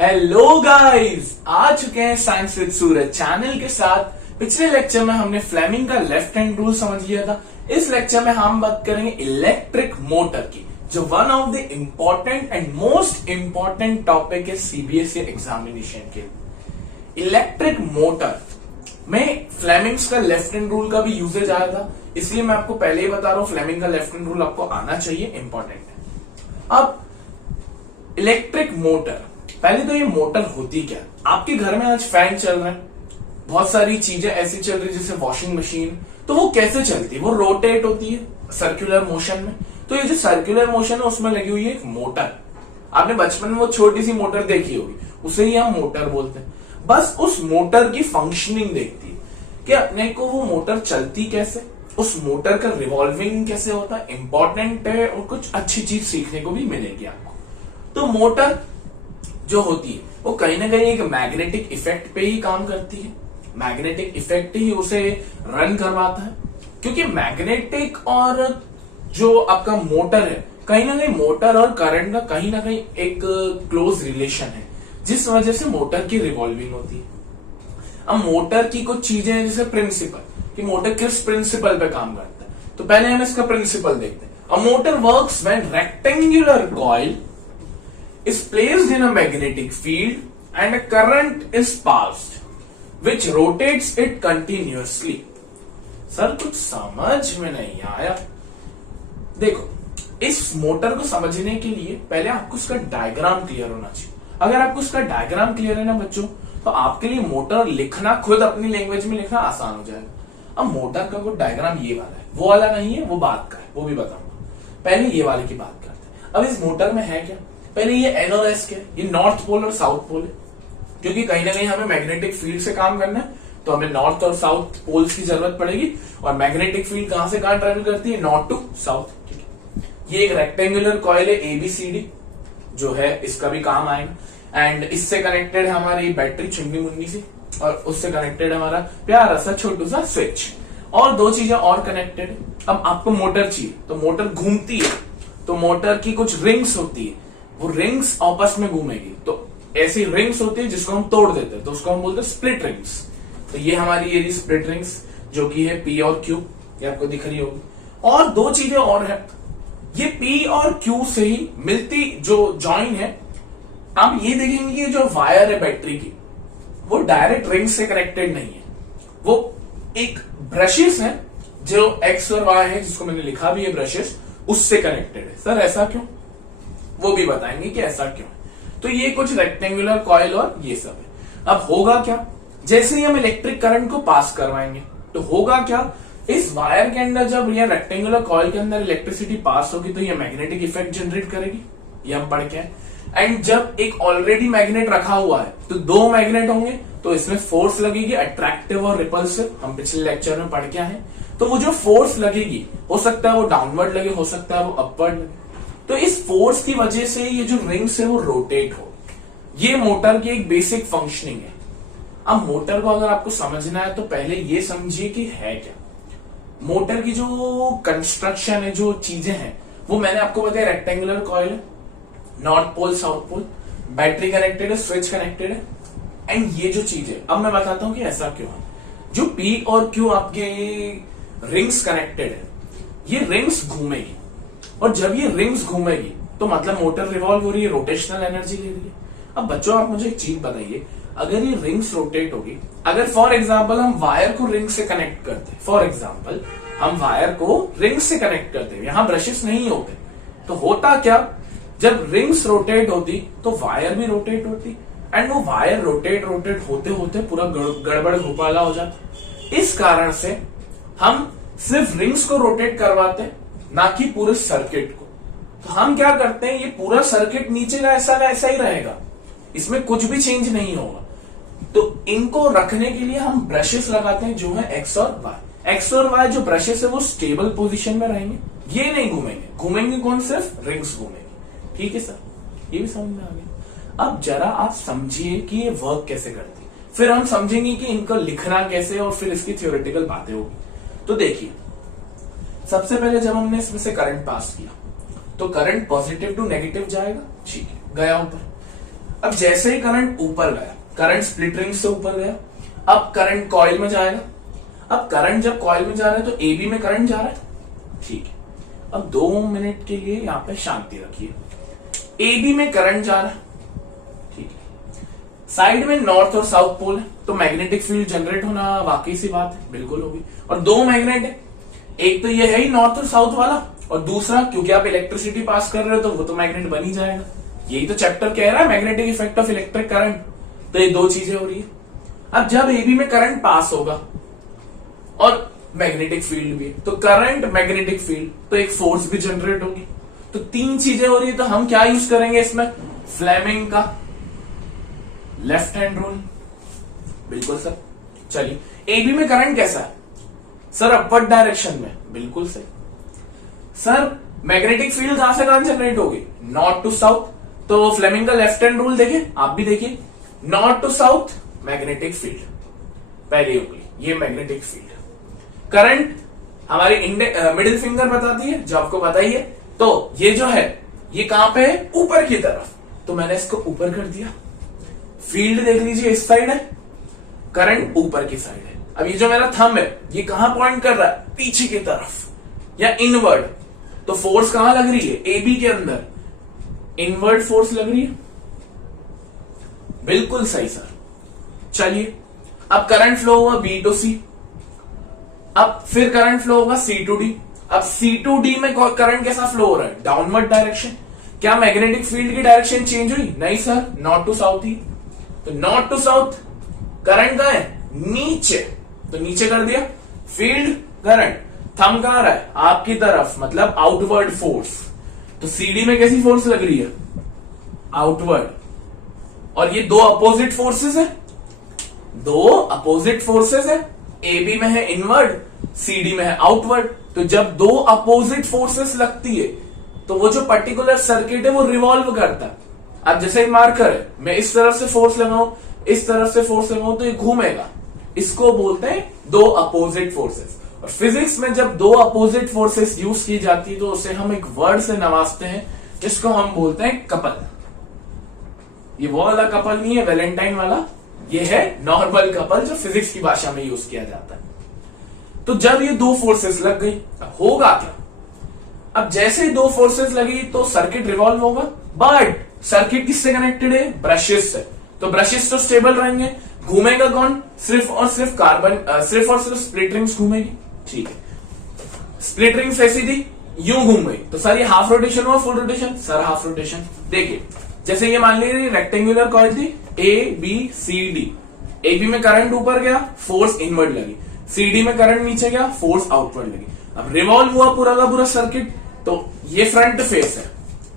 Hello guys, आ चुके हैं science with Suraj channel के साथ। पिछले लेक्चर में हमने फ्लेमिंग का लेफ्ट हैंड रूल समझ लिया था। इस लेक्चर में हम बात करेंगे इलेक्ट्रिक मोटर की, जो one of the important and most important topic है सीबीएसई एग्जामिनेशन के। इलेक्ट्रिक मोटर में फ्लेमिंग्स का लेफ्ट हैंड रूल का भी यूजेज आया था, इसलिए मैं आपको पहले ही बता रहा हूं फ्लेमिंग का लेफ्ट हैंड रूल आपको आना चाहिए, इंपॉर्टेंट है। अब इलेक्ट्रिक मोटर, पहले तो ये मोटर होती क्या? आपके घर में आज फैन चल रहा है, बहुत सारी चीजें ऐसी चल रही है जैसे वॉशिंग मशीन, तो वो कैसे चलती है? वो रोटेट होती है सर्कुलर मोशन में। तो ये जो सर्कुलर मोशन है उसमें लगी हुई है एक मोटर। आपने बचपन में वो छोटी सी मोटर देखी होगी, उसे ही हम मोटर बोलते हैं। बस उस मोटर की फंक्शनिंग देखती है कि अपने को वो मोटर चलती कैसे, उस मोटर का रिवॉल्विंग कैसे होता है, इंपॉर्टेंट है और कुछ अच्छी चीज सीखने को भी मिलेगी आपको। तो मोटर जो होती है वो कहीं ना कहीं एक मैग्नेटिक इफेक्ट पे ही काम करती है। मैग्नेटिक इफेक्ट ही उसे रन करवाता है, क्योंकि मैग्नेटिक और जो आपका मोटर है, कहीं ना कहीं मोटर और करंट का कहीं ना कहीं एक क्लोज रिलेशन है, जिस वजह से मोटर की रिवॉल्विंग होती है। अब मोटर की कुछ चीजें हैं जैसे प्रिंसिपल, कि मोटर किस प्रिंसिपल पे काम करता है। तो पहले हम इसका प्रिंसिपल देखते हैं। A motor works when rectangular coil is placed in a magnetic field and a current is passed which rotates it continuously। Sir कुछ समझ में नहीं आया। देखो, इस मोटर को समझने के लिए पहले आपको उसका डायग्राम क्लियर होना चाहिए। अगर आपको उसका डायग्राम क्लियर है ना बच्चों, तो आपके लिए मोटर लिखना, खुद अपनी लैंग्वेज में लिखना आसान हो जाएगा। अब मोटर का कोई डायग्राम ये वाला है, वो वाला नहीं है, वो बात का है, वो भी बताऊंगा। पहले ये वाले की बात करते हैं। अब इस मोटर में है क्या? पहले ये एन और एस क्या है? ये नॉर्थ पोल और साउथ पोल है, क्योंकि कहीं ना कहीं हमें मैग्नेटिक फील्ड से काम करना है, तो हमें नॉर्थ और साउथ पोल्स की जरूरत पड़ेगी। और मैग्नेटिक फील्ड कहां से कहां ट्रेवल करती है? North to south. ये एक रेक्टेंगुलर कॉइल है एबीसीडी, जो है इसका भी काम आएगा। एंड इससे कनेक्टेड है हमारी बैटरी चुन्नी मुन्नी से, और उससे कनेक्टेड है हमारा प्यारा सा छोटू सा स्विच, और दो चीजें और कनेक्टेड है। अब आपको मोटर चाहिए, तो मोटर घूमती है, तो मोटर की कुछ रिंग्स होती है, वो रिंग्स आपस में घूमेगी। तो ऐसी रिंग्स होती है जिसको हम तोड़ देते हैं, तो उसको हम बोलते हैं स्प्लिट रिंग्स। तो ये हमारी ये स्प्लिट रिंग्स जो कि है पी और क्यू, ये आपको दिख रही होगी। और दो चीजें और है, ये पी और क्यू से ही मिलती जो जॉइन है। आप ये देखेंगे कि जो वायर है बैटरी की, वो डायरेक्ट रिंग से कनेक्टेड नहीं है, वो एक ब्रशेस है जो एक्स और वाई है, जिसको मैंने लिखा भी है ब्रशेस, उससे कनेक्टेड है। सर ऐसा क्यों? वो भी बताएंगे कि ऐसा क्यों है। तो ये कुछ रेक्टेंगुलर कॉइल और ये सब है। अब होगा क्या? जैसे ही हम इलेक्ट्रिक करंट को पास करवाएंगे, तो होगा क्या? इस वायर के अंदर जब ये रेक्टेंगुलर कॉइल के अंदर इलेक्ट्रिसिटी पास होगी, तो ये मैग्नेटिक इफेक्ट जनरेट करेगी, ये हम पढ़ के। एंड जब एक ऑलरेडी मैग्नेट रखा हुआ है, तो दो मैग्नेट होंगे, तो इसमें फोर्स लगेगी, अट्रैक्टिव और रिपल्सिव, हम पिछले लेक्चर में पढ़ के आए। तो वो जो फोर्स लगेगी, हो सकता है वो डाउनवर्ड लगे, हो सकता है वो अपवर्ड लगे। तो इस फोर्स की वजह से ये जो रिंग्स है वो रोटेट हो। ये मोटर की एक बेसिक फंक्शनिंग है। अब मोटर को अगर आपको समझना है, तो पहले ये समझिए कि है क्या मोटर की जो कंस्ट्रक्शन है, जो चीजें हैं, वो मैंने आपको बताया। रेक्टेंगुलर कॉइल है, north pole south pole, battery connected है, स्विच कनेक्टेड है, एंड ये जो चीज है, अब मैं बताता हूं कि ऐसा क्यों है। जो पी और क्यू आपके रिंग्स कनेक्टेड है, ये रिंग्स घूमेगी, और जब ये रिंग्स घूमेगी तो मतलब मोटर रिवॉल्व हो रही है, रोटेशनल एनर्जी ले रही है। अब बच्चों आप मुझे एक चीज बताइए, अगर ये रिंग्स रोटेट होगी, अगर फॉर एग्जांपल हम वायर को रिंग से कनेक्ट करते हैं, फॉर एग्जांपल हम वायर को रिंग से कनेक्ट करते हैं, यहां ब्रशेस नहीं होते, तो होता क्या? जब रिंग्स रोटेट होती तो वायर भी रोटेट होती, एंड वो वायर रोटेट होते होते पूरा गड़बड़ घोटाला हो जाता। इस कारण से हम सिर्फ रिंग्स को रोटेट करवाते, ना कि पूरे सर्किट को। तो हम क्या करते हैं, ये पूरा सर्किट नीचे का ऐसा ही रहेगा, इसमें कुछ भी चेंज नहीं होगा। तो इनको रखने के लिए हम ब्रशेस लगाते हैं, जो है एक्स और वाई। एक्स और वाई जो ब्रशेस है वो स्टेबल पोजीशन में रहेंगे, ये नहीं घूमेंगे। घूमेंगे कौन? सिर्फ रिंग्स घूमेंगे। ठीक है सर, ये भी समझ में आ गया। अब जरा आप समझिए कि ये वर्क कैसे करती है, फिर हम समझेंगे कि इनको लिखना कैसे, और फिर इसकी थ्योरेटिकल बातें होगी। तो देखिए, सबसे पहले जब हमने इसमें से करंट पास किया, तो करंट पॉजिटिव टू नेगेटिव जाएगा, ठीक है, गया ऊपर। अब जैसे ही करंट ऊपर गया, करंट स्प्लिट रिंग से ऊपर गया, अब करंट कॉइल में जाएगा। अब करंट जब कॉइल में जा रहा है तो एबी में करंट जा रहा है, ठीक है। अब 2 मिनट के लिए यहां पे शांति रखिए। एबी में करंट जा रहा है, ठीक है। साइड में नॉर्थ और साउथ पोल है, तो मैग्नेटिक फील्ड जनरेट होना वाकई सी बात है, बिल्कुल होगी। और 2 मैग्नेट है, एक तो ये है ही नॉर्थ और साउथ वाला, और दूसरा क्योंकि आप इलेक्ट्रिसिटी पास कर रहे हो तो वो तो मैग्नेट बन ही जाएगा। यही तो चैप्टर कह रहा है, magnetic effect of electric current. तो ये 2 चीजें हो रही है। अब जब एबी में करंट पास होगा और मैग्नेटिक फील्ड भी, तो करंट, मैग्नेटिक फील्ड, तो एक फोर्स भी जनरेट होगी। तो 3 चीजें हो रही है। तो हम क्या यूज करेंगे इसमें? फ्लेमिंग का लेफ्ट हैंड रूल। बिल्कुल सर। चलिए, एबी में करंट कैसा है सर? अपवर्ड डायरेक्शन में, बिल्कुल सही। सर मैग्नेटिक फील्ड कहां से कहां जनरेट होगी? North to south. तो फ्लेमिंग का लेफ्ट हैंड रूल देखिए, आप भी देखिए, north to south magnetic field, पहली उंगली, ये मैग्नेटिक फील्ड। करंट हमारी मिडिल फिंगर बताती है, जो आपको बताइए। तो ये जो है ये कहां पे है? ऊपर की तरफ, तो मैंने इसको ऊपर कर दिया। फील्ड देख लीजिए, इस साइड है, करंट ऊपर की साइड है। अब ये जो मेरा थंब है ये कहां पॉइंट कर रहा है? पीछे की तरफ या इनवर्ड। तो फोर्स कहां लग रही है? एबी के अंदर इनवर्ड फोर्स लग रही है, बिल्कुल सही सर। चलिए, अब करंट फ्लो हुआ बी टू सी, अब फिर करंट फ्लो होगा सी टू डी। अब सी टू डी में करंट कैसा फ्लो हो रहा है? Downward direction. क्या मैग्नेटिक फील्ड की डायरेक्शन चेंज हुई? नहीं सर, नॉर्थ टू साउथ ही। तो नॉर्थ टू साउथ करंट कहां है? नीचे, तो नीचे कर दिया। फील्ड, करंट, थंब कहां रहा है? आपकी तरफ, मतलब आउटवर्ड फोर्स। तो सीडी में कैसी फोर्स लग रही है? आउटवर्ड। और ये 2 अपोजिट फोर्सेस है, 2 अपोजिट फोर्सेस है। एबी में है इनवर्ड, सीडी में है आउटवर्ड। तो जब 2 अपोजिट फोर्सेस लगती है तो वो जो पर्टिकुलर सर्किट है वो रिवॉल्व करता है। अब जैसे मार्कर है, मैं इस तरफ से फोर्स लगाऊं, इस तरफ से फोर्स लगाऊं, तो ये घूमेगा। इसको बोलते हैं 2 अपोजिट फोर्सेस। और फिजिक्स में जब 2 अपोजिट फोर्सेस यूज की जाती है तो उसे हम एक वर्ड से नवाजते हैं, जिसको हम बोलते हैं कपल। ये वो वाला कपल नहीं है वैलेंटाइन वाला, ये है नॉर्मल कपल जो फिजिक्स की भाषा में यूज किया जाता है। तो जब ये 2 फोर्सेस लग गई, अब होगा क्या? अब जैसे ही 2 फोर्सेस लगी तो सर्किट रिवॉल्व होगा, बट सर्किट किससे कनेक्टेड है? ब्रशेस से। तो ब्रशेस तो स्टेबल रहेंगे, घूमेगा कौन? सिर्फ और सिर्फ कार्बन, सिर्फ और सिर्फ स्प्लिट रिंग्स घूमेगी, ठीक है। स्प्लिट रिंग्स ऐसी थी, यूं घूम गई, तो सर ये हाफ रोटेशन हुआ full rotation? Sir half rotation. देखिए, जैसे ये मान लीजिए रेक्टेंगुलर कॉइल थी, A B C D. A B में करंट ऊपर गया, फोर्स इनवर्ड लगी। सी डी में करंट नीचे गया, फोर्स आउटवर्ड लगी। अब रिवॉल्व हुआ पूरा का पूरा सर्किट, तो ये फ्रंट फेस है,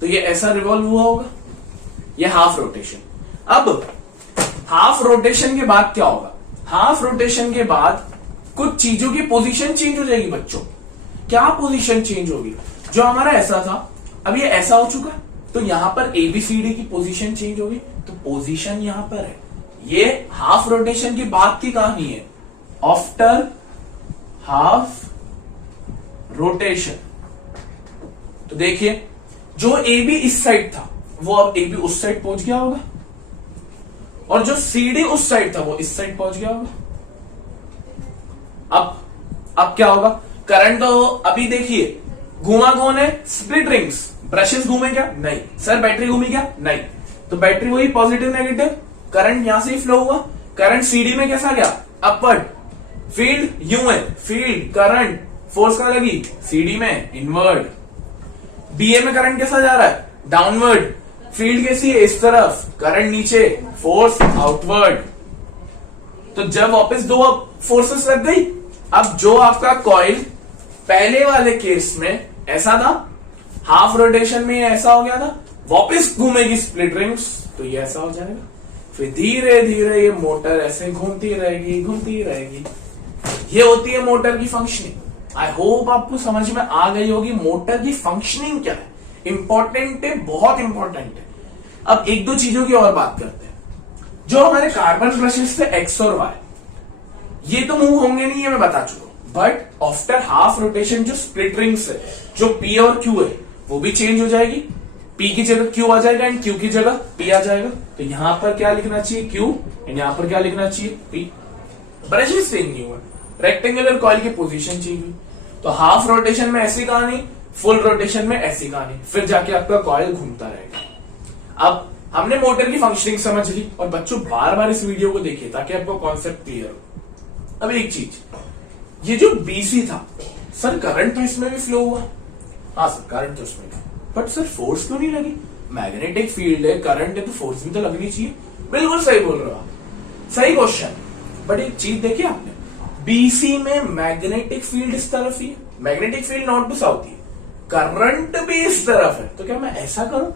तो ये ऐसा रिवॉल्व हुआ होगा, ये हाफ रोटेशन। अब हाफ रोटेशन के बाद क्या होगा? हाफ रोटेशन के बाद कुछ चीजों की पोजीशन चेंज हो जाएगी बच्चों। क्या पोजीशन चेंज होगी? जो हमारा ऐसा था अब ये ऐसा हो चुका, तो यहां पर एबीसीडी की पोजीशन चेंज होगी। तो पोजीशन यहां पर है, ये हाफ रोटेशन की बाद की कहानी है। आफ्टर हाफ रोटेशन, तो देखिए जो एबी इस साइड था वो अब एबी उस साइड पहुंच गया होगा, और जो सीडी उस साइड था वो इस साइड पहुंच गया होगा। अब क्या होगा? करंट तो अभी देखिए घूमा कौन है? Split rings. ब्रशेस घूमे क्या? नहीं। सर बैटरी घूमी क्या? नहीं। तो बैटरी वही पॉजिटिव नेगेटिव, करंट यहां से ही फ्लो हुआ। करंट सीडी में कैसा गया? अपवर्ड। फील्ड यू है, फील्ड करंट फोर्स कहां लगी? सीडी में इनवर्ड। बीए में करंट कैसा जा रहा है? डाउनवर्ड। फील्ड कैसी है? इस तरफ, करंट नीचे, फोर्स आउटवर्ड। तो जब वापस 2 फोर्सेस लग गई, अब जो आपका कॉइल पहले वाले केस में ऐसा था, हाफ रोटेशन में ऐसा हो गया था, वापस घूमेगी स्प्लिट रिंग्स, तो ये ऐसा हो जाएगा। फिर धीरे धीरे ये मोटर ऐसे घूमती रहेगी, घूमती रहेगी। ये होती है मोटर की फंक्शनिंग। आई होप आपको समझ में आ गई होगी मोटर की फंक्शनिंग क्या है। इंपॉर्टेंट है, बहुत इंपॉर्टेंट है। अब 1-2 चीजों की और बात करते हैं। जो हमारे कार्बन ब्रशेस थे एक्स और वाई, ये तो मूव होंगे नहीं, ये मैं बता चुका हूं। बट आफ्टर हाफ रोटेशन जो स्प्लिट रिंग्स है, जो पी और क्यू है, वो भी चेंज हो जाएगी। P की जगह Q आ जाएगा एंड Q की जगह P आ जाएगा। तो यहां पर क्या लिखना चाहिए, Q, एंड यहां पर क्या लिखना चाहिए, P। ब्रशेस चेंज नहीं हुआ, रेक्टेंगुलर कॉइल की पोजीशन चेंज हुई। तो हाफ रोटेशन में ऐसी कहानी, फुल रोटेशन में ऐसी कहानी, फिर जाके आपका कॉइल घूमता रहेगा। अब हमने मोटर की फंक्शनिंग समझ ली, और बच्चों बार बार इस वीडियो को देखिए ताकि आपको कॉन्सेप्ट क्लियर हो। अब एक चीज, ये जो BC था सर, करंट तो इसमें भी फ्लो हुआ, हाँ सर करंट तो इसमें भी, बट सर फोर्स क्यों नहीं लगी? मैग्नेटिक फील्ड है, करंट है, तो फोर्स भी तो लगनी चाहिए। बिल्कुल सही बोल रहे हो आप, सही क्वेश्चन। बट एक चीज देखिए आपने, BC में मैग्नेटिक फील्ड इस तरफ ही है, magnetic field north to south ही है, करंट भी इस तरफ है, तो क्या मैं ऐसा करूं?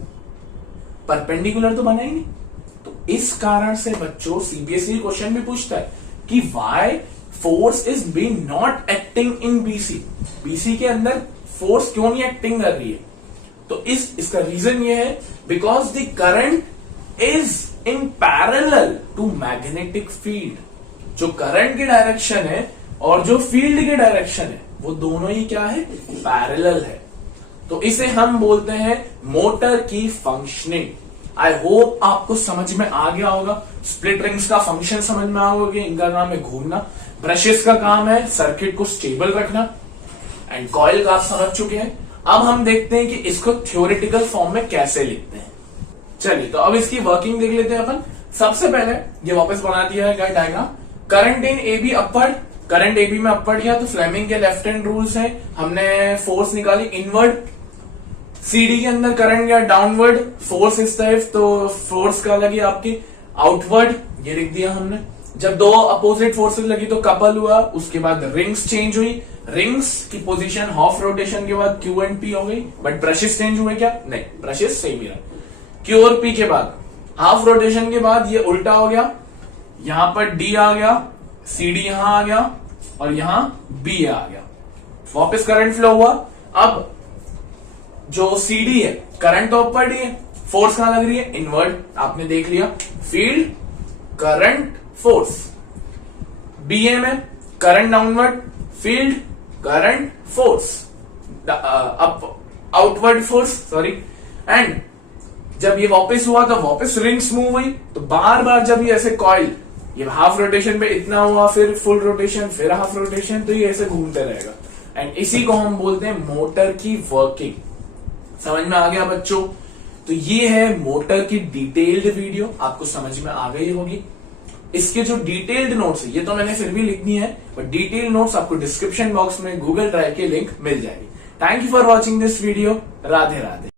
परपेंडिकुलर तो बना ही नहीं। तो इस कारण से बच्चों CBSE क्वेश्चन भी पूछता है कि why force is being not acting in BC के अंदर फोर्स क्यों नहीं एक्टिंग कर रही है? तो इसका रीजन ये है, because the current is in parallel to magnetic field. जो करंट की डायरेक्शन है और जो फील्ड की डायरेक्शन है वो दोनों ही क्या है, पैरेलल है। तो इसे हम बोलते हैं मोटर की फंक्शनिंग। आई होप आपको समझ में आ गया होगा। स्प्लिट रिंग्स का फंक्शन समझ में आ गया, इनका काम है घूमना, ब्रशेस का काम है सर्किट को स्टेबल रखना, एंड कॉइल का आप समझ चुके हैं। अब हम देखते हैं कि इसको थ्योरेटिकल फॉर्म में कैसे लिखते हैं। चलिए तो अब इसकी वर्किंग देख लेते हैं अपन। सबसे पहले ये वापस बना दिया है diagram. Current in AB upward, current AB में अपवर्ड गया तो फ्लेमिंग के लेफ्ट हैंड रूल्स हैं, हमने फोर्स निकाली इनवर्ड। CD के अंदर करंट गया डाउनवर्ड, फोर्स इस तरफ, तो फोर्स का लगी आपकी आउटवर्ड, ये लिख दिया हमने। जब दो अपोजिट फोर्सेस लगी तो कपल हुआ, उसके बाद रिंग्स चेंज हुई, रिंग्स की पोजीशन हाफ रोटेशन के बाद Q एंड P हो गई, बट ब्रशेस चेंज हुए क्या? नहीं, ब्रशेस सेम ही रहा। Q और P के बाद हाफ रोटेशन के बाद ये उल्टा हो गया, यहां पर D आ गया, CD यहां आ गया और यहां B आ गया, वापस करंट फ्लो हुआ। अब जो CD है करंट तो अपवर्ड ही है, फोर्स कहां लग रही है? इनवर्ड, आपने देख लिया, फील्ड करंट फोर्स। BA में current downward, field current force, outward force sorry. And जब ये वापस हुआ तो वापस रिंग्स मूव हुई, तो बार बार जब ये ऐसे कॉइल ये हाफ रोटेशन पे इतना हुआ, फिर फुल रोटेशन, फिर हाफ रोटेशन, तो ये ऐसे घूमते रहेगा। एंड इसी को हम बोलते हैं मोटर की वर्किंग। समझ में आ गया बच्चों? तो ये है मोटर की डिटेल्ड वीडियो, आपको समझ में आ गई होगी। इसके जो डिटेल्ड नोट्स है, ये तो मैंने फिर भी लिखनी है, बट डिटेल्ड नोट्स आपको डिस्क्रिप्शन बॉक्स में गूगल ड्राइव के लिंक मिल जाएगी। Thank you for watching this video. Radhe Radhe.